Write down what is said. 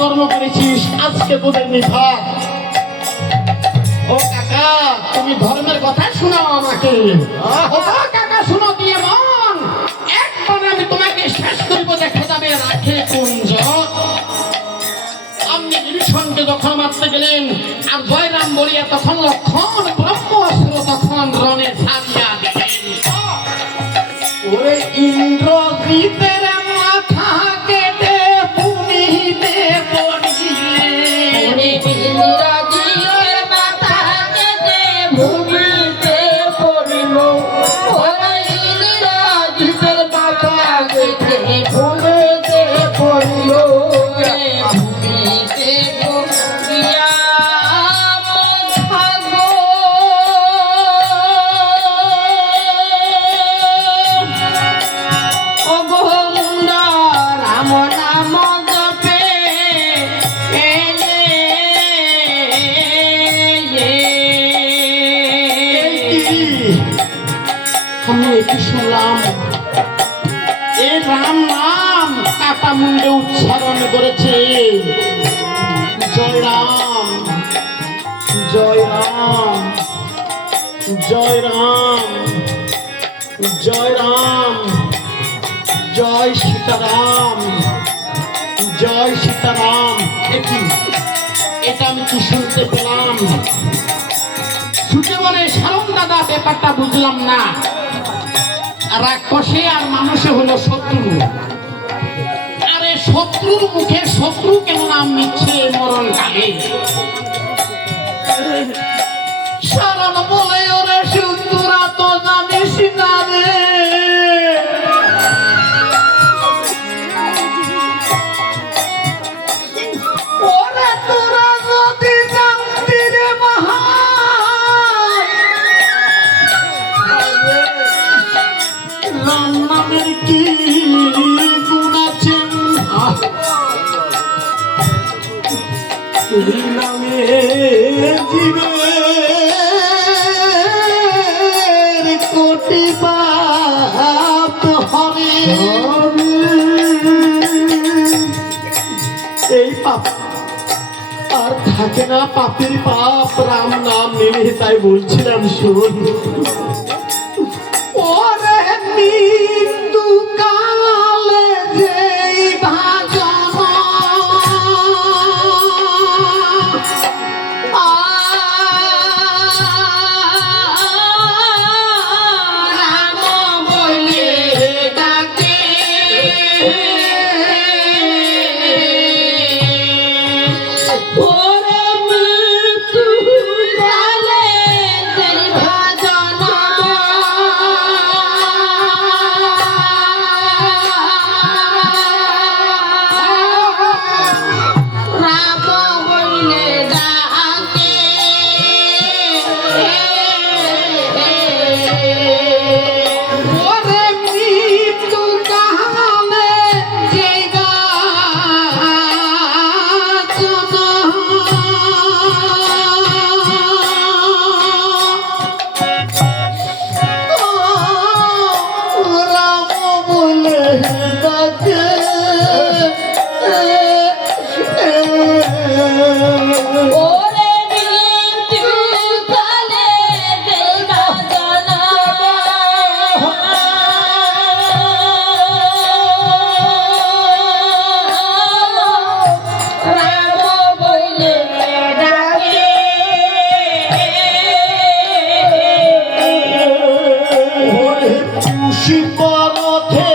অধর্ম করেছিস, আজকে তোদের নিধান। ও কাকা, তুমি ধর্মের কথা শোনাও আমাকে। ও কাকা শুনো দিয়ে মন, একবার আমি তোমাকে শেষ করব, দেখা যাবে রাখে কুঞ্জ। আপনি বিভীষণকে যখন মারতে গেলেন আর জয়রাম বলিয়া তখন লক্ষণ ব্রহ্মাস্ত্র তখন রণে ছাড়িয়া দিলেন। ওরে ইন্দ্রজিতের মাথা কেটে ভূমিতে পড়িলেন। ইন্দ্রজিতের মাথা কেটে ভূমিতে পড়িল। ওরে ইন্দ্রজিতের মাথা কেটে ভূমিতে পড়িল। ভূমিতে পড়িয়া থাকো। ওগো মুন্ডা রাম নাম জপে এলে আমি একই শুনলাম, এ রাম নাম কাটা মুন্ডে উচ্চারণ করেছে। জয় রাম, জয় রাম, জয় রাম, জয় রাম, জয় সীতারাম, জয় সীতারাম। এটা আমি কি শুনতে পেলাম? ছুটে বলে, সারণ দাদা ব্যাপারটা বুঝলাম না। রাক্ষসে আর মানুষে হলো শত্রু। আরে শত্রুর মুখে শত্রু কেন নাম নিচ্ছে মরণ কালে? সারণ বলে, ওরে সুন্দরা তো জানিস না রে, ওরে তোরা যদি জানতি রে রাম নামের কি গুণ আছে? এই নামে জীবের কোটি পাপ হবে। এই পাপ আর থাকে না, পাপের পাপ রাম নাম নিলে, তাই বলছিলাম শোন। ওরে মৃত্যু কালে যেই ভাজন রাম বলে ডাকে, ওরে মৃত্যু কালে যেই ভাজন রাম বলে ডাকে। ওরে মৃত্যু কালে যেই ভাজন রাম বলে ডাকে। ওরে মৃত্যু কালে যেই ভাজন রাম বলে ডাকে। ওরে খুশি পরথে